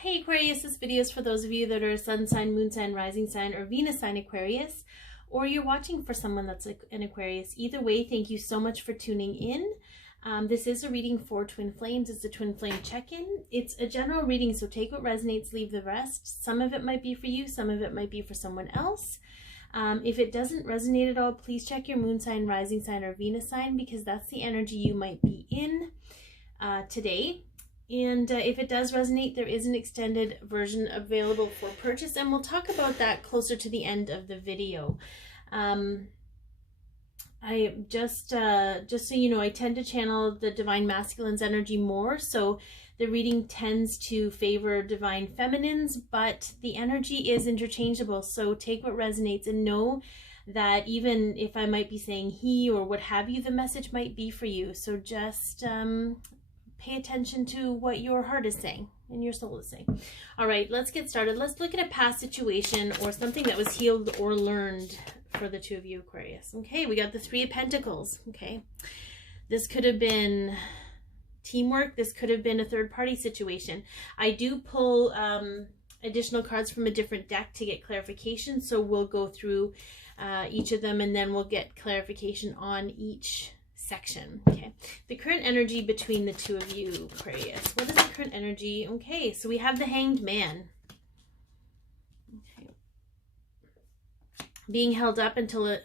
Hey Aquarius, this video is for those of you that are sun sign, moon sign, rising sign, or Venus sign Aquarius, or you're watching for someone that's an Aquarius. Either way, thank you so much for tuning in. This is a reading for twin flames. It's a twin flame check-in. It's a general reading, so take what resonates, leave the rest. Some of it might be for you, some of it might be for someone else. If it doesn't resonate at all, please check your moon sign, rising sign, or Venus sign, because that's the energy you might be in today. And if it does resonate, there is an extended version available for purchase, and we'll talk about that closer to the end of the video. I just so you know, I tend to channel the divine masculine's energy more, so the reading tends to favor divine feminines, but the energy is interchangeable, so take what resonates and know that even if I might be saying he or what have you, the message might be for you. So just pay attention to what your heart is saying and your soul is saying. All right, let's get started. Let's look at a past situation or something that was healed or learned for the two of you, Aquarius. Okay, we got the Three of Pentacles. Okay, this could have been teamwork. This could have been a third-party situation. I do pull additional cards from a different deck to get clarification, so we'll go through each of them and then we'll get clarification on each section. Okay, the current energy between the two of you, Aquarius. What is the current energy? Okay, so we have the Hanged Man. Okay, being held up until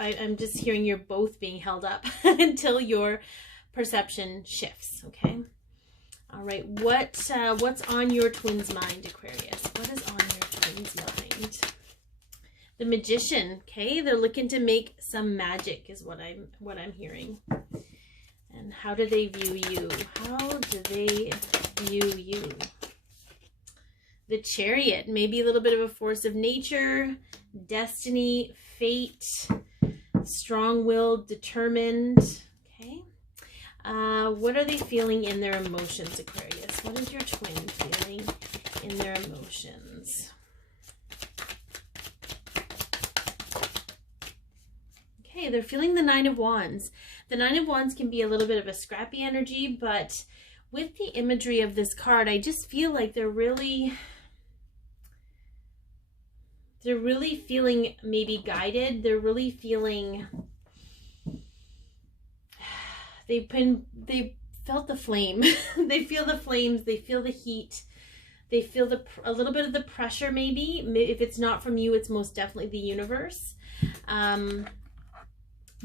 I'm just hearing you're both being held up until your perception shifts. Okay, all right, what's on your twin's mind, Aquarius? What is on your twin's mind? The Magician. Okay, they're looking to make some magic is what I'm hearing. And how do they view you? How do they view you? The Chariot. Maybe a little bit of a force of nature, destiny, fate, strong-willed, determined. Okay. What are they feeling in their emotions, Aquarius? What is your twin feeling in their emotions? Okay, they're feeling the Nine of Wands. The Nine of Wands can be a little bit of a scrappy energy, but with the imagery of this card, I just feel like they're really feeling maybe guided. They're really feeling they felt the flame. They feel the flames, they feel the heat. They feel a little bit of the pressure maybe. If it's not from you, it's most definitely the universe.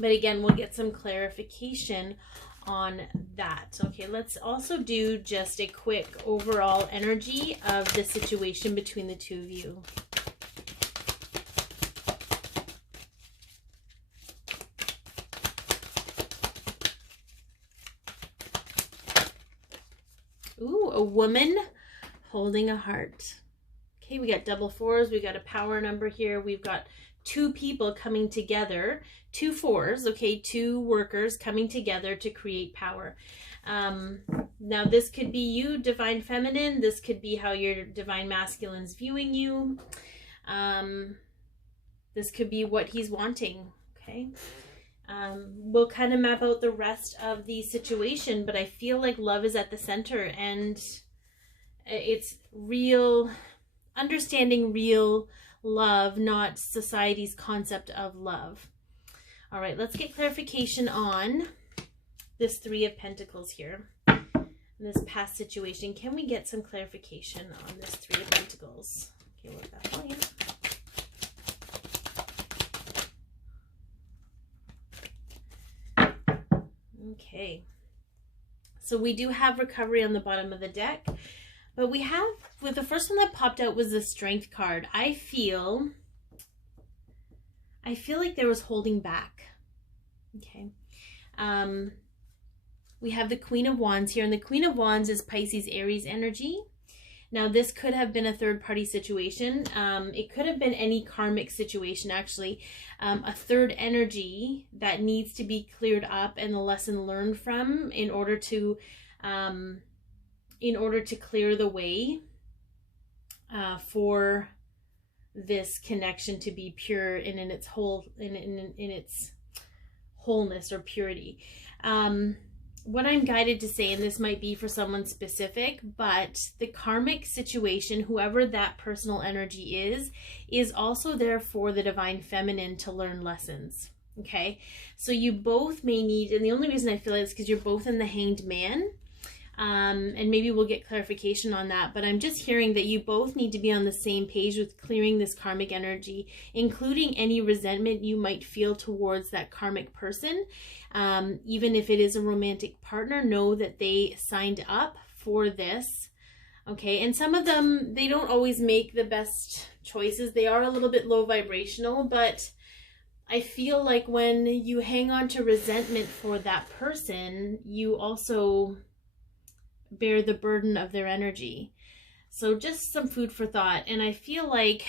But again, we'll get some clarification on that. Okay, let's also do just a quick overall energy of the situation between the two of you. Ooh, a woman holding a heart. Okay, we got double fours. We got a power number here. We've got two people coming together, two fours, okay, two workers coming together to create power. Now this could be you, divine feminine. This could be how your divine masculine's viewing you. This could be what he's wanting, okay? We'll kind of map out the rest of the situation, but I feel like love is at the center, and it's real, understanding real love, not society's concept of love. All right, let's get clarification on this Three of Pentacles here, this past situation. Can we get some clarification on this Three of Pentacles? Okay, work that volume. Okay, so we do have recovery on the bottom of the deck. But we have, with the first one that popped out was the Strength card. I feel like there was holding back. Okay. We have the Queen of Wands here, and the Queen of Wands is Pisces, Aries energy. Now, this could have been a third-party situation. It could have been any karmic situation, actually. A third energy that needs to be cleared up and the lesson learned from in order to clear the way for this connection to be pure and in its whole in its wholeness or purity. what I'm guided to say, and this might be for someone specific, but the karmic situation, whoever that personal energy is also there for the divine feminine to learn lessons. Okay, so you both may need, and the only reason I feel it is because you're both in the Hanged Man. And maybe we'll get clarification on that, but I'm just hearing that you both need to be on the same page with clearing this karmic energy, including any resentment you might feel towards that karmic person. Even if it is a romantic partner, know that they signed up for this. Okay, and some of them, they don't always make the best choices. They are a little bit low vibrational, but I feel like when you hang on to resentment for that person, you also bear the burden of their energy. So just some food for thought. And I feel like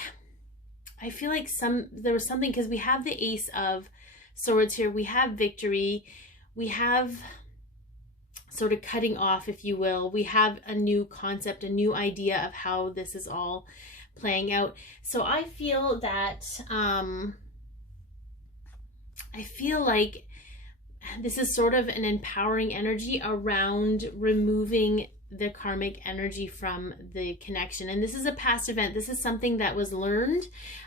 there was something, because we have the Ace of Swords here, we have victory, we have sort of cutting off, if you will, we have a new concept, a new idea of how this is all playing out. So I feel that I feel like this is sort of an empowering energy around removing the karmic energy from the connection. And this is a past event. This is something that was learned.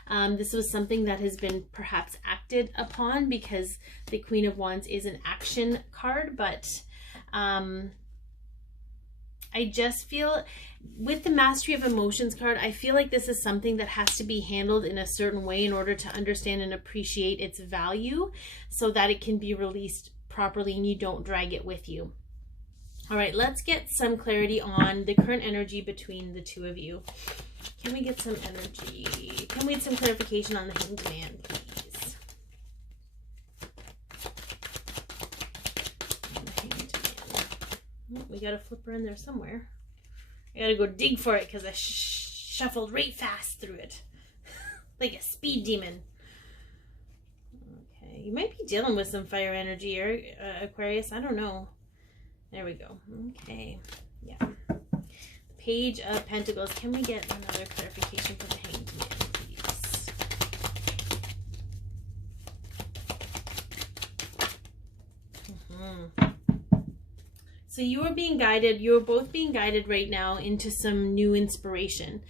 This was something that has been perhaps acted upon, because the Queen of Wands is an action card. But I just feel with the Mastery of Emotions card, I feel like this is something that has to be handled in a certain way in order to understand and appreciate its value, so that it can be released properly and you don't drag it with you. All right, let's get some clarity on the current energy between the two of you. Can we get some energy? Can we get some clarification on the Hanged Man, please? The Hanged Man. Oh, we got a flipper in there somewhere. I gotta go dig for it because I shuffled right fast through it. Like a speed demon. Okay, you might be dealing with some fire energy, Aquarius. I don't know. There we go. Okay, yeah. Page of Pentacles. Can we get another clarification for the Hanged Man, please? So you are being guided, you're both being guided right now into some new inspiration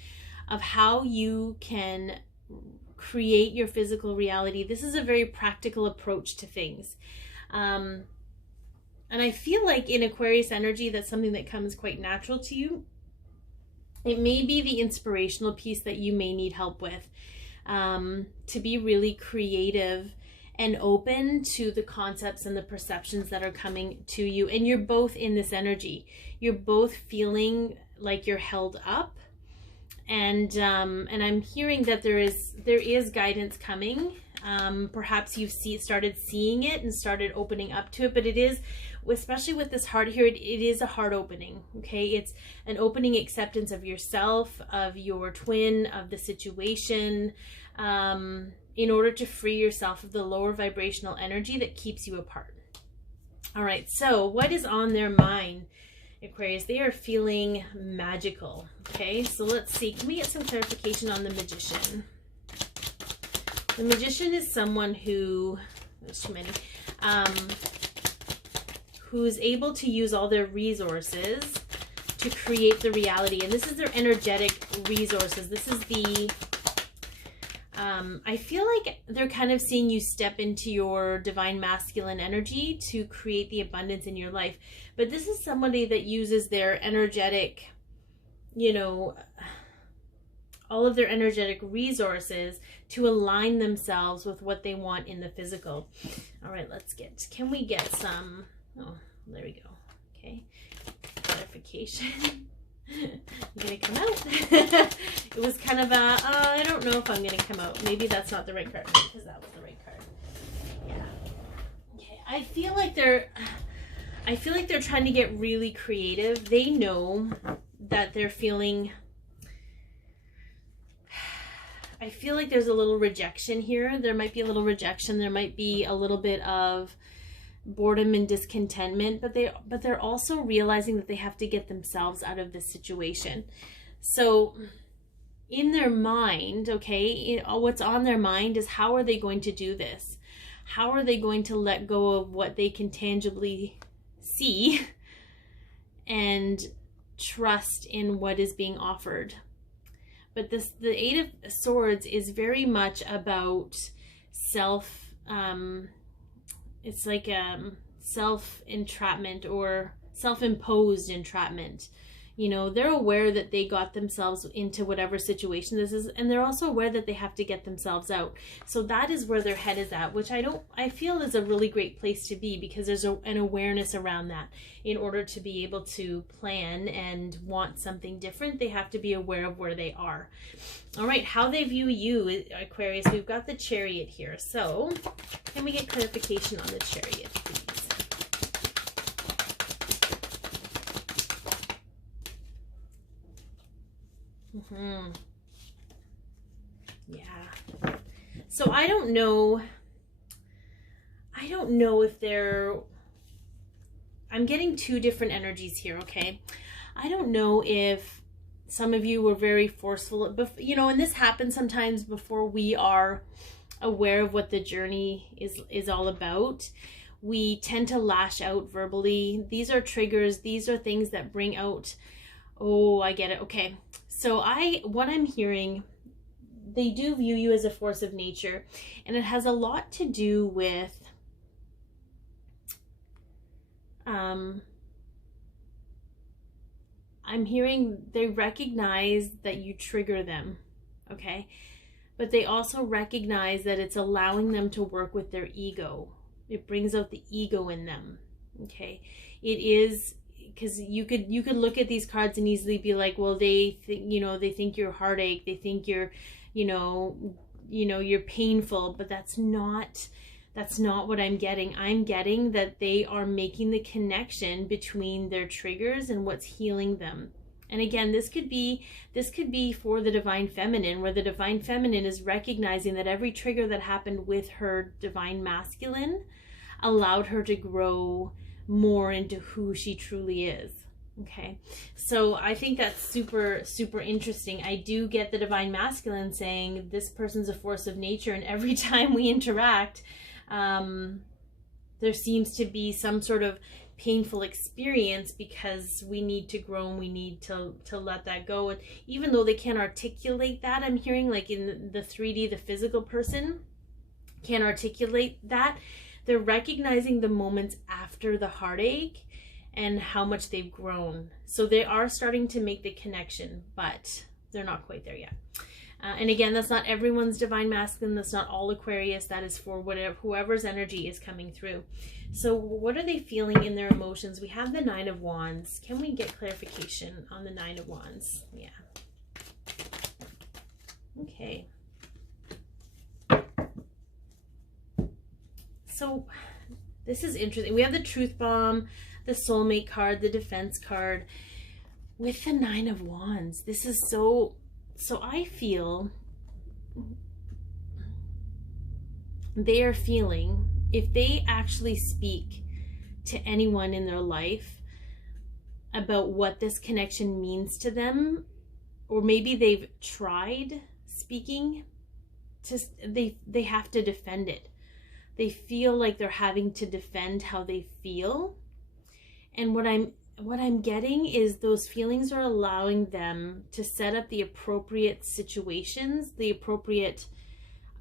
of how you can create your physical reality. This is a very practical approach to things. And I feel like in Aquarius energy, that's something that comes quite natural to you. It may be the inspirational piece that you may need help with, to be really creative and open to the concepts and the perceptions that are coming to you. And you're both in this energy. You're both feeling like you're held up. And I'm hearing that there is guidance coming. Perhaps you've started seeing it and started opening up to it, but it is, especially with this heart here, it is a heart opening. Okay, it's an opening acceptance of yourself, of your twin, of the situation, in order to free yourself of the lower vibrational energy that keeps you apart. All right, so what is on their mind, Aquarius? They are feeling magical. Okay, so let's see. Can we get some clarification on the Magician? The Magician is someone who, there's too many, who's able to use all their resources to create the reality. And this is their energetic resources. This is the, I feel like they're kind of seeing you step into your divine masculine energy to create the abundance in your life. But this is somebody that uses their energetic, you know, all of their energetic resources to align themselves with what they want in the physical. All right, can we get some, oh, there we go. Okay, clarification. I'm gonna come out. It was kind of a, I don't know if I'm gonna come out. Maybe that's not the right card, because that was the right card. Yeah. Okay, I feel like they're trying to get really creative. They know that they're feeling, I feel like there's a little rejection here. There might be a little rejection. There might be a little bit of boredom and discontentment, but they're also realizing that they have to get themselves out of this situation. So in their mind, okay, what's on their mind is, how are they going to do this? How are they going to let go of what they can tangibly see and trust in what is being offered. But the Eight of Swords is very much about it's like self-entrapment or self-imposed entrapment. You know, they're aware that they got themselves into whatever situation this is, and they're also aware that they have to get themselves out. So that is where their head is at, which I feel is a really great place to be, because there's an awareness around that. In order to be able to plan and want something different, they have to be aware of where they are. All right, how they view you, Aquarius. We've got the Chariot here. So can we get clarification on the Chariot, please? Yeah. So I don't know if they're, I'm getting two different energies here, okay? I don't know if some of you were very forceful, but you know, and this happens sometimes before we are aware of what the journey is all about. We tend to lash out verbally. These are triggers. These are things that bring out, oh, I get it. Okay. So what I'm hearing, they do view you as a force of nature, and it has a lot to do with I'm hearing they recognize that you trigger them, okay? But they also recognize that it's allowing them to work with their ego. It brings out the ego in them, okay? It is, because you could look at these cards and easily be like, well, they think you're heartache, they think you're, you're painful, but that's not what I'm getting. I'm getting that they are making the connection between their triggers and what's healing them. And again, this could be for the Divine Feminine, where the Divine Feminine is recognizing that every trigger that happened with her Divine Masculine allowed her to grow more into who she truly is. Okay, so I think that's super, super interesting. I do get the Divine Masculine saying this person's a force of nature, and every time we interact, there seems to be some sort of painful experience, because we need to grow and we need to let that go. And even though they can't articulate that, I'm hearing, like in the 3D, the physical person can't articulate that, they're recognizing the moments after the heartache and how much they've grown. So they are starting to make the connection, but they're not quite there yet. And again, that's not everyone's Divine Masculine. That's not all Aquarius. That is for whoever's energy is coming through. So what are they feeling in their emotions? We have the Nine of Wands. Can we get clarification on the Nine of Wands? Yeah. Okay. So this is interesting. We have the Truth Bomb, the Soulmate card, the Defense card. With the Nine of Wands, this is so I feel they are feeling, if they actually speak to anyone in their life about what this connection means to them, or maybe they've tried speaking, they have to defend it. They feel like they're having to defend how they feel. And what I'm getting is those feelings are allowing them to set up the appropriate situations, the appropriate,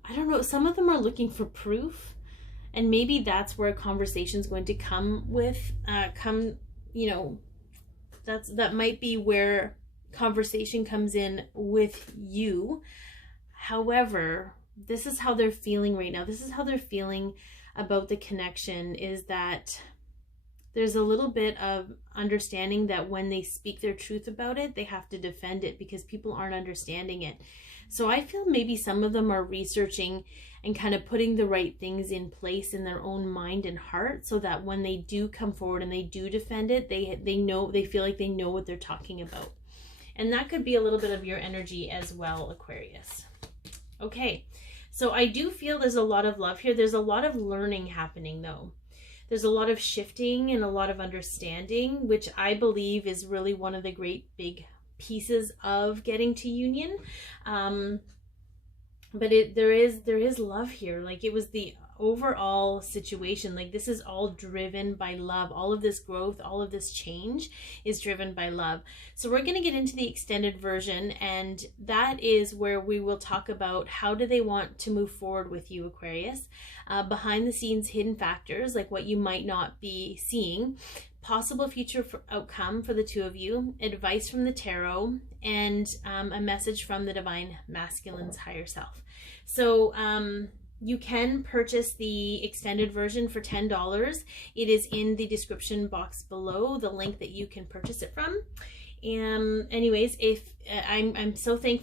I don't know, some of them are looking for proof, and maybe that's where a conversation is going to come with, that might be where conversation comes in with you. However, this is how they're feeling right now. This is how they're feeling about the connection, is that there's a little bit of understanding that when they speak their truth about it, they have to defend it because people aren't understanding it. So I feel maybe some of them are researching and kind of putting the right things in place in their own mind and heart, so that when they do come forward and they do defend it, they feel like they know what they're talking about. And that could be a little bit of your energy as well, Aquarius. Okay, so I do feel there's a lot of love here. There's a lot of learning happening though. There's a lot of shifting and a lot of understanding, which I believe is really one of the great big pieces of getting to union. But there is love here. Like, it was the overall situation. Like, this is all driven by love. All of this growth, all of this change is driven by love. So we're going to get into the extended version, and that is where we will talk about how do they want to move forward with you, Aquarius. Behind the scenes hidden factors, like what you might not be seeing, possible future outcome for the two of you, advice from the tarot, and a message from the divine masculine's higher self. So you can purchase the extended version for $10. It is in the description box below, the link that you can purchase it from. Anyways, if I'm so thankful